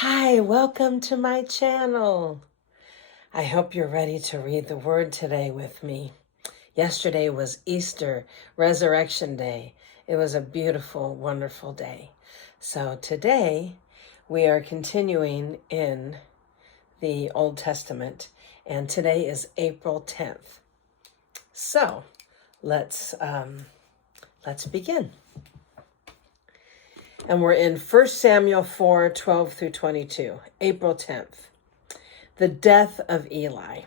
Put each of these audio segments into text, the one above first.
Hi, welcome to my channel. I hope you're ready to read the word today with me. Yesterday was Easter, Resurrection Day. It was a beautiful, wonderful day. So today we are continuing in the Old Testament, and today is April 10th. So let's begin. And we're in 1 Samuel 4:12 through 22, April 10th. The death of Eli.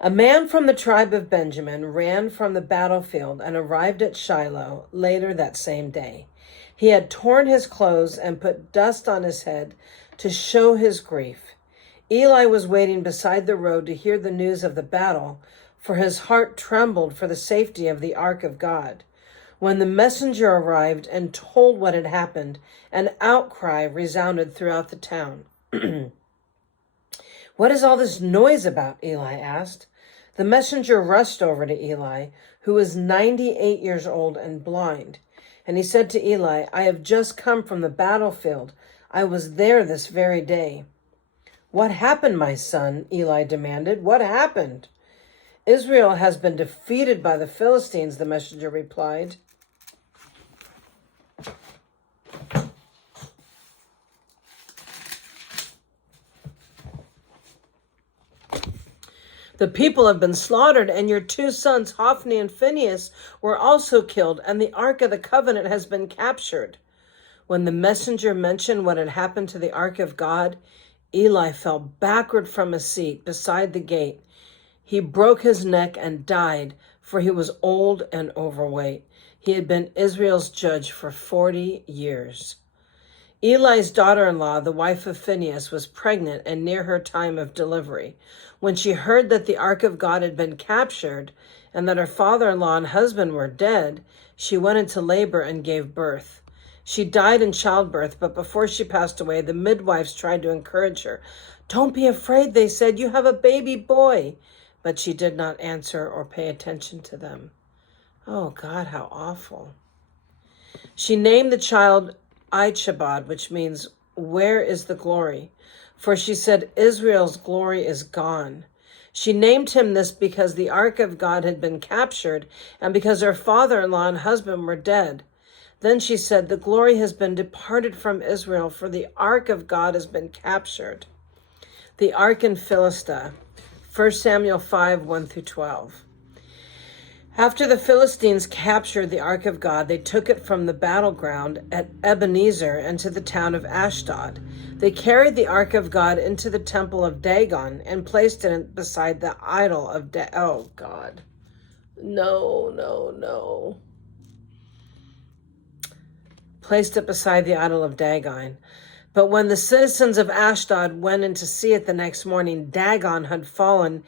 A man from the tribe of Benjamin ran from the battlefield and arrived at Shiloh later that same day. He had torn his clothes and put dust on his head to show his grief. Eli was waiting beside the road to hear the news of the battle, for his heart trembled for the safety of the ark of God. When the messenger arrived and told what had happened, an outcry resounded throughout the town. "What is all this noise about?" Eli asked. The messenger rushed over to Eli, who was 98 years old and blind. And he said to Eli, "I have just come from the battlefield. I was there this very day." "What happened, my son?" Eli demanded. "What happened?" "Israel has been defeated by the Philistines," the messenger replied. "The people have been slaughtered, and your two sons, Hophni and Phinehas, were also killed, and the Ark of the Covenant has been captured." When the messenger mentioned what had happened to the Ark of God, Eli fell backward from his seat beside the gate. He broke his neck and died, for he was old and overweight. He had been Israel's judge for 40 years. Eli's daughter-in-law, the wife of Phinehas, was pregnant and near her time of delivery. When she heard that the ark of God had been captured and that her father-in-law and husband were dead, she went into labor and gave birth. She died in childbirth, but before she passed away, the midwives tried to encourage her. "Don't be afraid," they said, "you have a baby boy." But she did not answer or pay attention to them. Oh God, how awful. She named the child Ichabod, which means, "Where is the glory?" For she said, "Israel's glory is gone." She named him this because the ark of God had been captured and because her father-in-law and husband were dead. Then she said, "The glory has been departed from Israel, for the ark of God has been captured." The ark in Philistia, 1 Samuel 5:1 through 12. After the Philistines captured the Ark of God, they took it from the battleground at Ebenezer into the town of Ashdod. They carried the Ark of God into the temple of Dagon and placed it beside the idol of Oh, God. No. Placed it beside the idol of Dagon. But when the citizens of Ashdod went in to see it the next morning, Dagon had fallen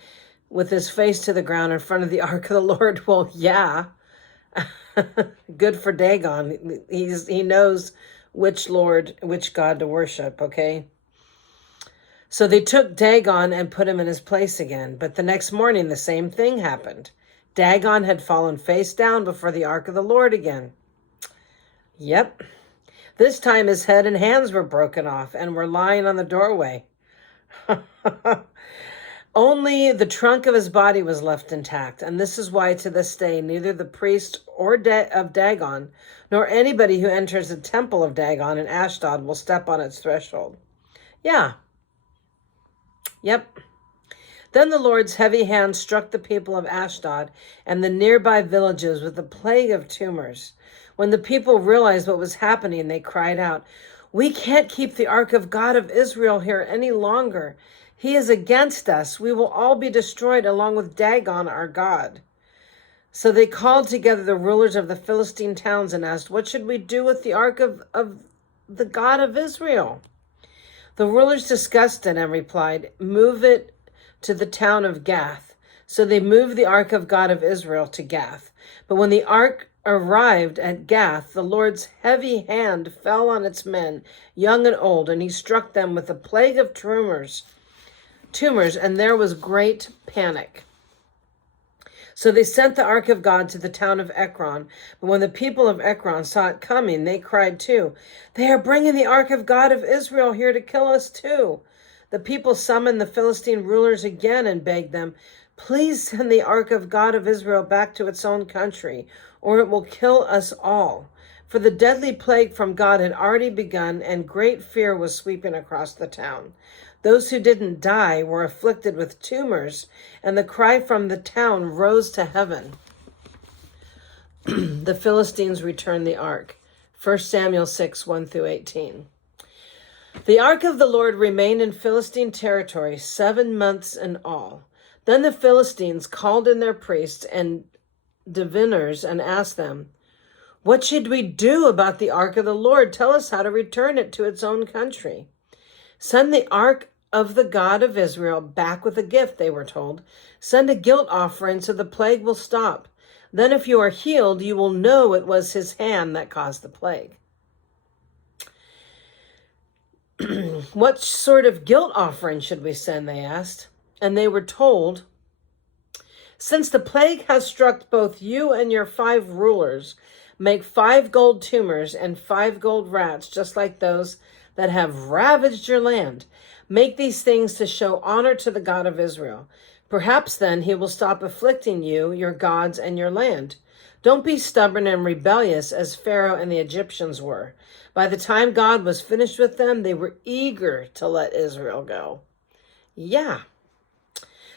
with his face to the ground in front of the ark of the Lord. Well, yeah, good for Dagon. He knows which God to worship, okay? So they took Dagon and put him in his place again. But the next morning, the same thing happened. Dagon had fallen face down before the ark of the Lord again. Yep. This time his head and hands were broken off and were lying on the doorway. Only the trunk of his body was left intact, and this is why to this day neither the priest of Dagon nor anybody who enters the temple of Dagon in Ashdod will step on its threshold. Yeah. Yep. Then the Lord's heavy hand struck the people of Ashdod and the nearby villages with a plague of tumors. When the people realized what was happening, they cried out, "We can't keep the ark of God of Israel here any longer. He is against us. We will all be destroyed along with Dagon, our God." So they called together the rulers of the Philistine towns and asked, "What should we do with the ark of the God of Israel?" The rulers discussed it and replied, "Move it to the town of Gath." So they moved the ark of God of Israel to Gath. But when the ark arrived at Gath, the Lord's heavy hand fell on its men, young and old, and he struck them with a plague of tumors, and there was great panic. So they sent the ark of God to the town of Ekron. But when the people of Ekron saw it coming, they cried too, "They are bringing the ark of God of Israel here to kill us too." The people summoned the Philistine rulers again and begged them, "Please send the ark of God of Israel back to its own country, or it will kill us all." For the deadly plague from God had already begun, and great fear was sweeping across the town. Those who didn't die were afflicted with tumors, and the cry from the town rose to heaven. The Philistines returned the ark. 1 Samuel 6, 1-18. The ark of the Lord remained in Philistine territory 7 months in all. Then the Philistines called in their priests and diviners and asked them, "What should we do about the ark of the Lord? Tell us how to return it to its own country." "Send the ark of the God of Israel back with a gift," they were told. "Send a guilt offering so the plague will stop. Then if you are healed, you will know it was his hand that caused the plague." "What sort of guilt offering should we send?" they asked. And they were told, "Since the plague has struck both you and your 5 rulers, make 5 gold tumors and 5 gold rats, just like those that have ravaged your land. Make these things to show honor to the God of Israel. Perhaps then he will stop afflicting you, your gods, and your land. Don't be stubborn and rebellious as Pharaoh and the Egyptians were. By the time God was finished with them, they were eager to let Israel go." Yeah.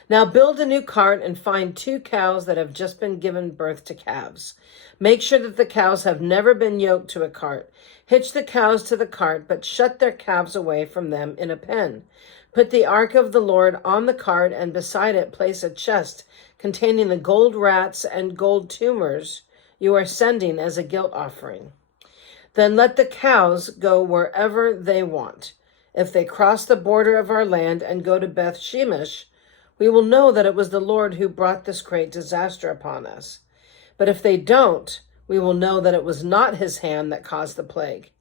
"Now build a new cart and find 2 cows that have just been given birth to calves. Make sure that the cows have never been yoked to a cart. Hitch the cows to the cart, but shut their calves away from them in a pen. Put the ark of the Lord on the cart, and beside it place a chest containing the gold rats and gold tumors you are sending as a guilt offering. Then let the cows go wherever they want. If they cross the border of our land and go to Beth Shemesh, we will know that it was the Lord who brought this great disaster upon us. But if they don't, we will know that it was not his hand that caused the plague.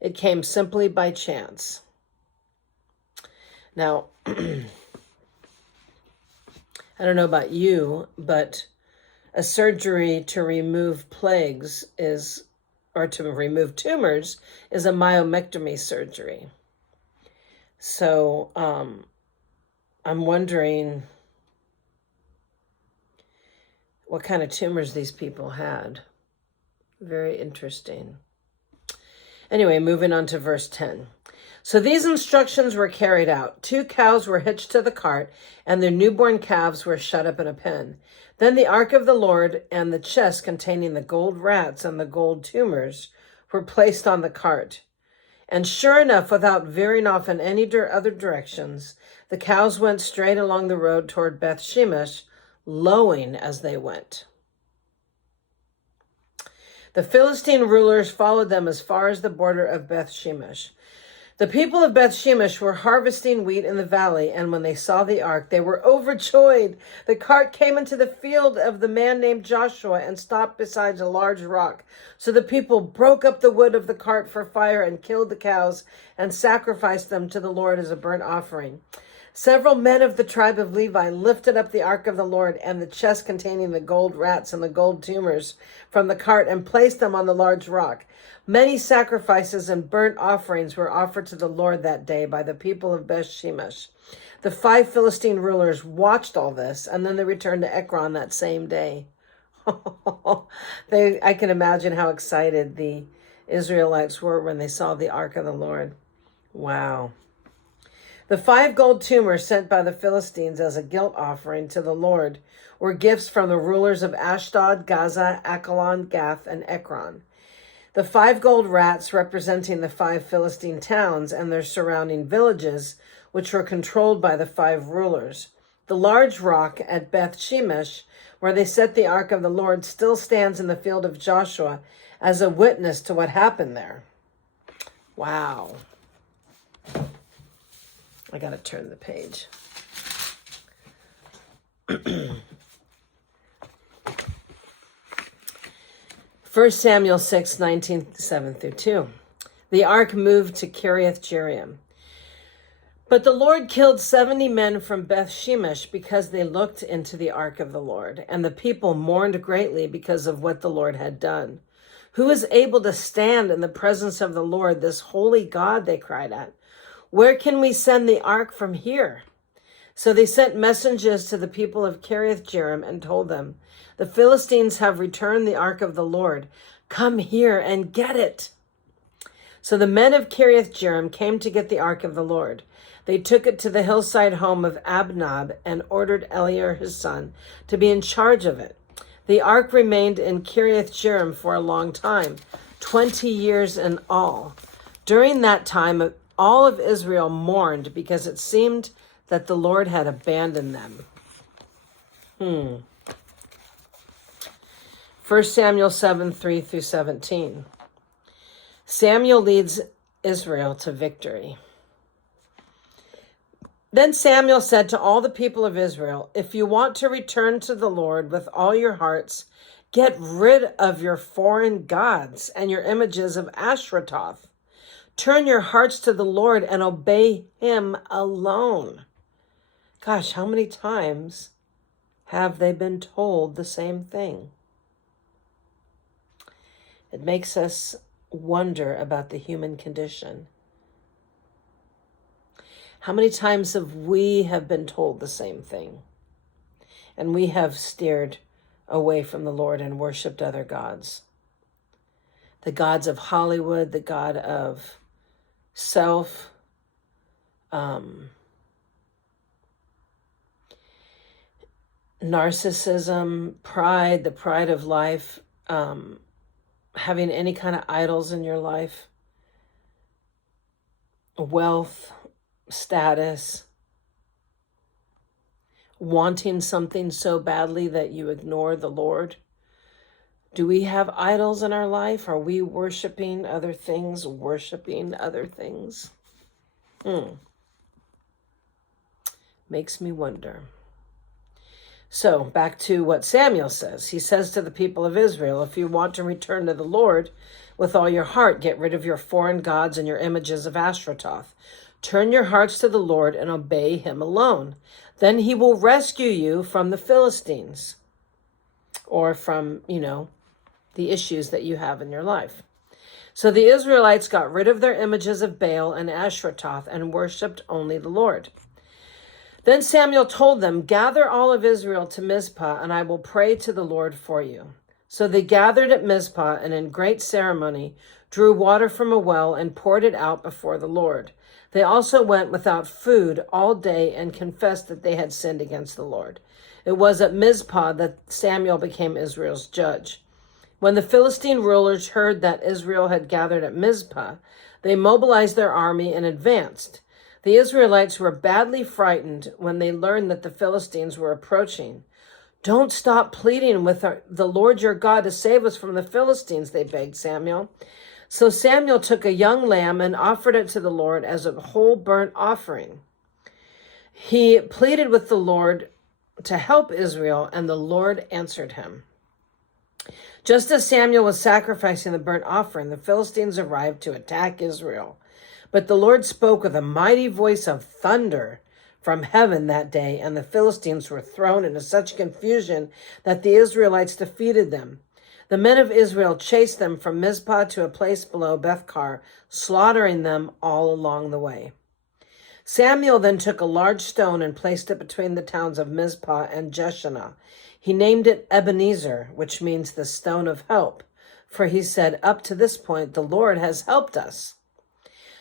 It came simply by chance." Now, I don't know about you, but a surgery to remove plagues or to remove tumors is a myomectomy surgery. So, I'm wondering what kind of tumors these people had. Very interesting. Anyway, moving on to verse 10. So these instructions were carried out. 2 cows were hitched to the cart, and their newborn calves were shut up in a pen. Then the ark of the Lord and the chest containing the gold rats and the gold tumors were placed on the cart. And sure enough, without veering off in any other directions, the cows went straight along the road toward Beth Shemesh, lowing as they went. The Philistine rulers followed them as far as the border of Beth Shemesh. The people of Beth Shemesh were harvesting wheat in the valley, and when they saw the ark, they were overjoyed. The cart came into the field of the man named Joshua and stopped beside a large rock. So the people broke up the wood of the cart for fire and killed the cows and sacrificed them to the Lord as a burnt offering. Several men of the tribe of Levi lifted up the ark of the Lord and the chest containing the gold rats and the gold tumors from the cart and placed them on the large rock. Many sacrifices and burnt offerings were offered to the Lord that day by the people of Beth Shemesh. The 5 Philistine rulers watched all this, and then they returned to Ekron that same day. I can imagine how excited the Israelites were when they saw the ark of the Lord. Wow. The 5 gold tumors sent by the Philistines as a guilt offering to the Lord were gifts from the rulers of Ashdod, Gaza, Akalon, Gath, and Ekron. The 5 gold rats representing the 5 Philistine towns and their surrounding villages, which were controlled by the 5 rulers. The large rock at Beth Shemesh, where they set the ark of the Lord, still stands in the field of Joshua as a witness to what happened there. Wow. I got to turn the page. 1 Samuel 6, 19, 7-2. The ark moved to Kiriath Jearim. But the Lord killed 70 men from Beth Shemesh because they looked into the ark of the Lord, and the people mourned greatly because of what the Lord had done. Who is able to stand in the presence of the Lord, this holy God, they cried out. Where can we send the ark from here? So they sent messengers to the people of Kiriath-jearim and told them, the Philistines have returned the ark of the Lord. Come here and get it. So the men of Kiriath-jearim came to get the ark of the Lord. They took it to the hillside home of Abnab and ordered Eliar, his son, to be in charge of it. The ark remained in Kiriath-jearim for a long time, 20 years in all. During that time, all of Israel mourned because it seemed that the Lord had abandoned them. 1 Samuel 7, 3 through 17. Samuel leads Israel to victory. Then Samuel said to all the people of Israel, if you want to return to the Lord with all your hearts, get rid of your foreign gods and your images of Ashtaroth. Turn your hearts to the Lord and obey him alone. Gosh, how many times have they been told the same thing? It makes us wonder about the human condition. How many times have we been told the same thing? And we have steered away from the Lord and worshiped other gods. The gods of Hollywood, the god of self, narcissism, pride, the pride of life, having any kind of idols in your life, wealth, status, wanting something so badly that you ignore the Lord. Do we have idols in our life? Are we worshiping other things, Makes me wonder. So back to what Samuel says. He says to the people of Israel, if you want to return to the Lord with all your heart, get rid of your foreign gods and your images of Ashtaroth. Turn your hearts to the Lord and obey him alone. Then he will rescue you from the Philistines, or from, the issues that you have in your life. So the Israelites got rid of their images of Baal and Ashtaroth and worshipped only the Lord. Then Samuel told them, gather all of Israel to Mizpah, and I will pray to the Lord for you. So they gathered at Mizpah, and in great ceremony drew water from a well and poured it out before the Lord. They also went without food all day and confessed that they had sinned against the Lord. It was at Mizpah that Samuel became Israel's judge. When the Philistine rulers heard that Israel had gathered at Mizpah, they mobilized their army and advanced. The Israelites were badly frightened when they learned that the Philistines were approaching. Don't stop pleading with the Lord your God to save us from the Philistines, they begged Samuel. So Samuel took a young lamb and offered it to the Lord as a whole burnt offering. He pleaded with the Lord to help Israel, and the Lord answered him. Just as Samuel was sacrificing the burnt offering, the Philistines arrived to attack Israel. But the Lord spoke with a mighty voice of thunder from heaven that day, and the Philistines were thrown into such confusion that the Israelites defeated them. The men of Israel chased them from Mizpah to a place below Bethkar, slaughtering them all along the way. Samuel then took a large stone and placed it between the towns of Mizpah and Jeshanah. He named it Ebenezer, which means the stone of help, for he said, up to this point, the Lord has helped us.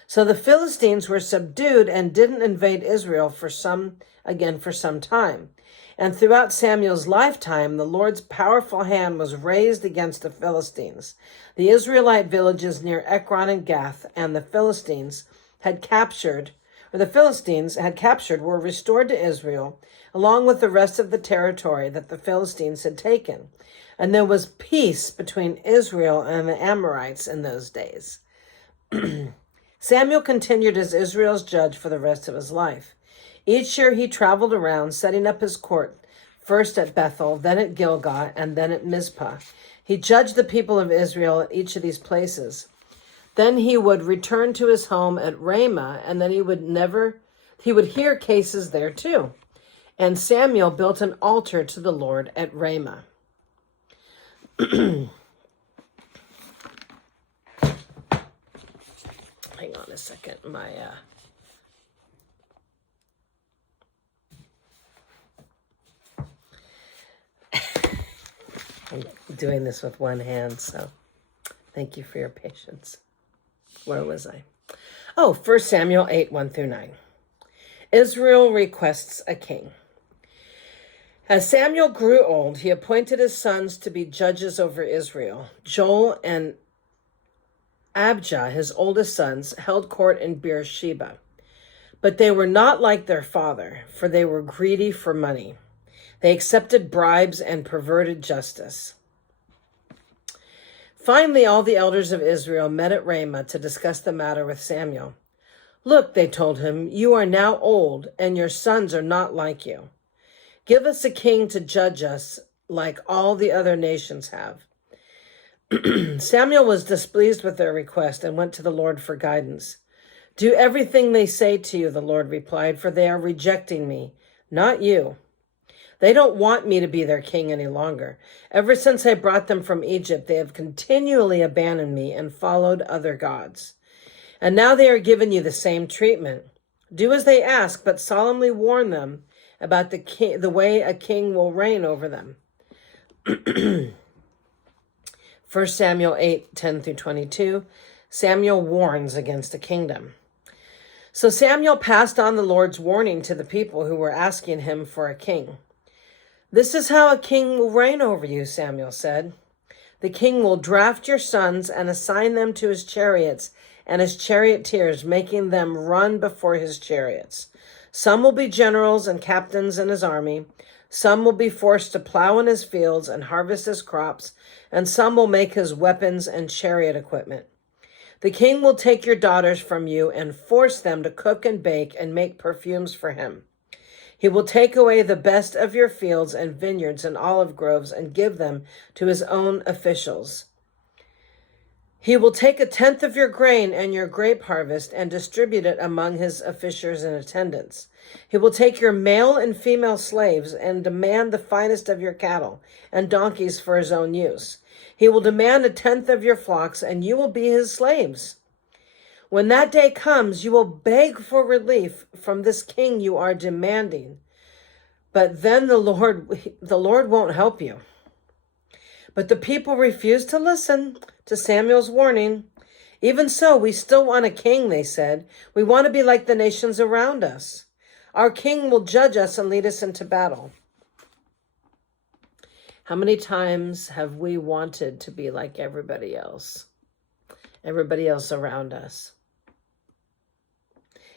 So the Philistines were subdued and didn't invade Israel for some time. And throughout Samuel's lifetime, the Lord's powerful hand was raised against the Philistines. The Israelite villages near Ekron and Gath and the Philistines had captured were restored to Israel, along with the rest of the territory that the Philistines had taken. And there was peace between Israel and the Amorites in those days. Samuel continued as Israel's judge for the rest of his life. Each year he traveled around, setting up his court, first at Bethel, then at Gilgal, and then at Mizpah. He judged the people of Israel at each of these places. Then he would return to his home at Ramah, and then he would He would hear cases there too. And Samuel built an altar to the Lord at Ramah. Hang on a second. I'm doing this with one hand, so thank you for your patience. Where was I? Oh, 1 Samuel 8, 1 through 9. Israel requests a king. As Samuel grew old, he appointed his sons to be judges over Israel. Joel and Abijah, his oldest sons, held court in Beersheba. But they were not like their father, for they were greedy for money. They accepted bribes and perverted justice. Finally, all the elders of Israel met at Ramah to discuss the matter with Samuel. Look, they told him, you are now old, and your sons are not like you. Give us a king to judge us like all the other nations have. Samuel was displeased with their request and went to the Lord for guidance. Do everything they say to you, the Lord replied, for they are rejecting me, not you. They don't want me to be their king any longer. Ever since I brought them from Egypt, they have continually abandoned me and followed other gods. And now they are giving you the same treatment. Do as they ask, but solemnly warn them about the way a king will reign over them. 1 Samuel 8, 10 through 22, Samuel warns against a kingdom. So Samuel passed on the Lord's warning to the people who were asking him for a king. This is how a king will reign over you, Samuel said. The king will draft your sons and assign them to his chariots and his charioteers, making them run before his chariots. Some will be generals and captains in his army. Some will be forced to plow in his fields and harvest his crops, and some will make his weapons and chariot equipment. The king will take your daughters from you and force them to cook and bake and make perfumes for him. He will take away the best of your fields and vineyards and olive groves and give them to his own officials. He will take 1/10 of your grain and your grape harvest and distribute it among his officials and attendants. He will take your male and female slaves and demand the finest of your cattle and donkeys for his own use. He will demand 1/10 of your flocks, and you will be his slaves. When that day comes, you will beg for relief from this king you are demanding. But then the Lord won't help you. But the people refused to listen to Samuel's warning. Even so, we still want a king, they said. We want to be like the nations around us. Our king will judge us and lead us into battle. How many times have we wanted to be like everybody else around us?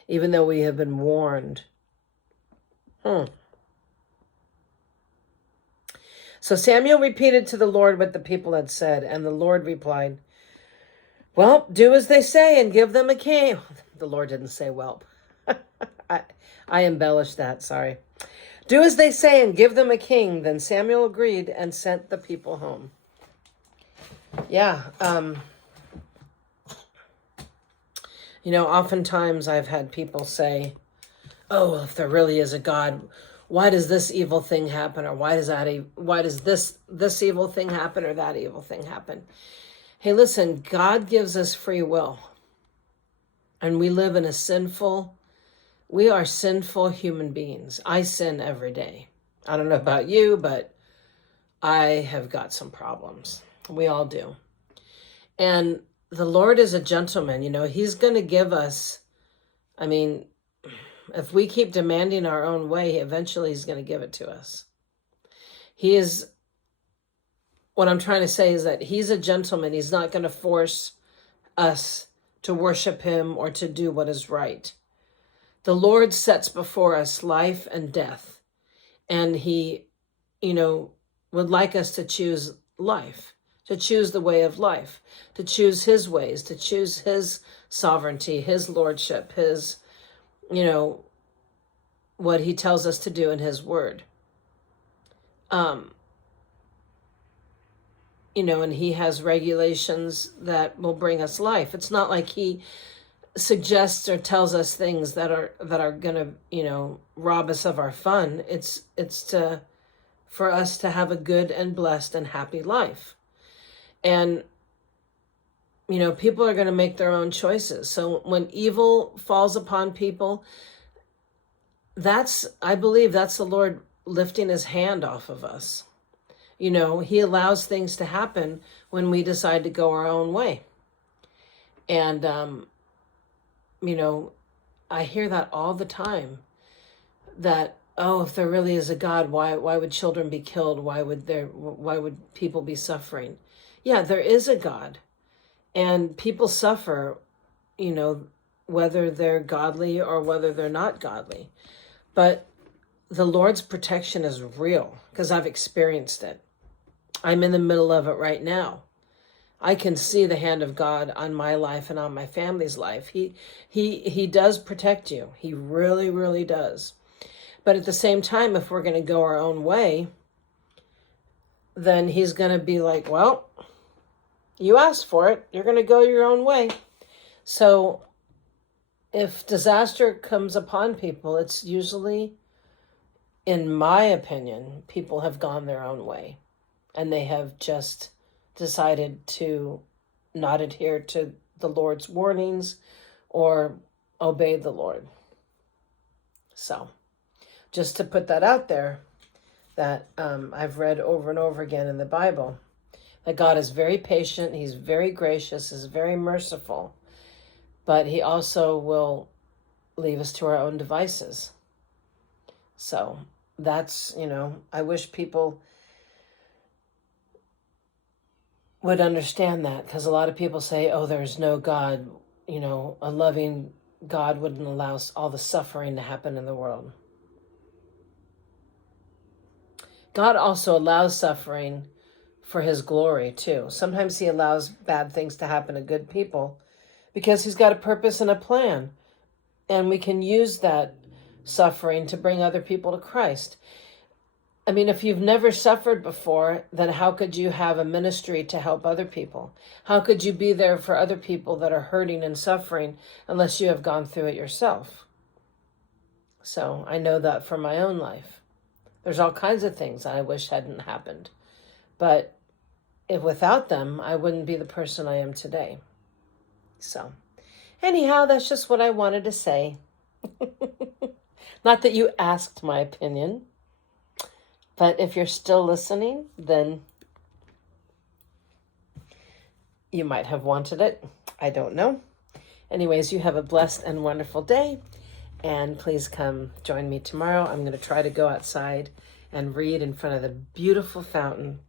Even though we have been warned. So Samuel repeated to the Lord what the people had said, and the Lord replied, well, do as they say and give them a king. The Lord didn't say, well. I embellished that, sorry. Do as they say and give them a king. Then Samuel agreed and sent the people home. Yeah. Oftentimes I've had people say, oh, if there really is a God, why does this evil thing happen? Or why does this evil thing happen or that evil thing happen? Hey, listen, God gives us free will. And we live in we are sinful human beings. I sin every day. I don't know about you, but I have got some problems. We all do. And the Lord is a gentleman. He's going to give us, if we keep demanding our own way, eventually he's going to give it to us. What I'm trying to say is that he's a gentleman. He's not going to force us to worship him or to do what is right. The Lord sets before us life and death. And he, would like us to choose life, to choose the way of life, to choose his ways, to choose his sovereignty, his lordship, his, what he tells us to do in his word. And he has regulations that will bring us life. It's not like he suggests or tells us things that are gonna, rob us of our fun. It's to for us to have a good and blessed and happy life. And people are going to make their own choices. So when evil falls upon people, I believe that's the Lord lifting his hand off of us. He allows things to happen when we decide to go our own way. And, I hear that all the time, that, oh, if there really is a God, why would children be killed? Why would people be suffering? Yeah, there is a God. And people suffer, whether they're godly or whether they're not godly. But the Lord's protection is real, because I've experienced it. I'm in the middle of it right now. I can see the hand of God on my life and on my family's life. He does protect you. He really, really does. But at the same time, if we're going to go our own way, then he's going to be like, well, you asked for it. You're going to go your own way. So if disaster comes upon people, it's usually, in my opinion, people have gone their own way. And they have just decided to not adhere to the Lord's warnings or obey the Lord. So just to put that out there, that I've read over and over again in the Bible, that God is very patient, he's very gracious, he's very merciful, but he also will leave us to our own devices. So that's, I wish people would understand that, because a lot of people say, oh, there's no God. A loving God wouldn't allow all the suffering to happen in the world. God also allows suffering for his glory too. Sometimes he allows bad things to happen to good people because he's got a purpose and a plan. And we can use that suffering to bring other people to Christ. I mean, if you've never suffered before, then how could you have a ministry to help other people? How could you be there for other people that are hurting and suffering unless you have gone through it yourself? So I know that from my own life. There's all kinds of things I wish hadn't happened. But if without them, I wouldn't be the person I am today. So anyhow, that's just what I wanted to say. Not that you asked my opinion. But if you're still listening, then you might have wanted it. I don't know. Anyways, you have a blessed and wonderful day. And please come join me tomorrow. I'm going to try to go outside and read in front of the beautiful fountain.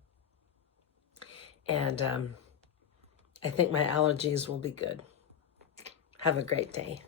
And I think my allergies will be good. Have a great day.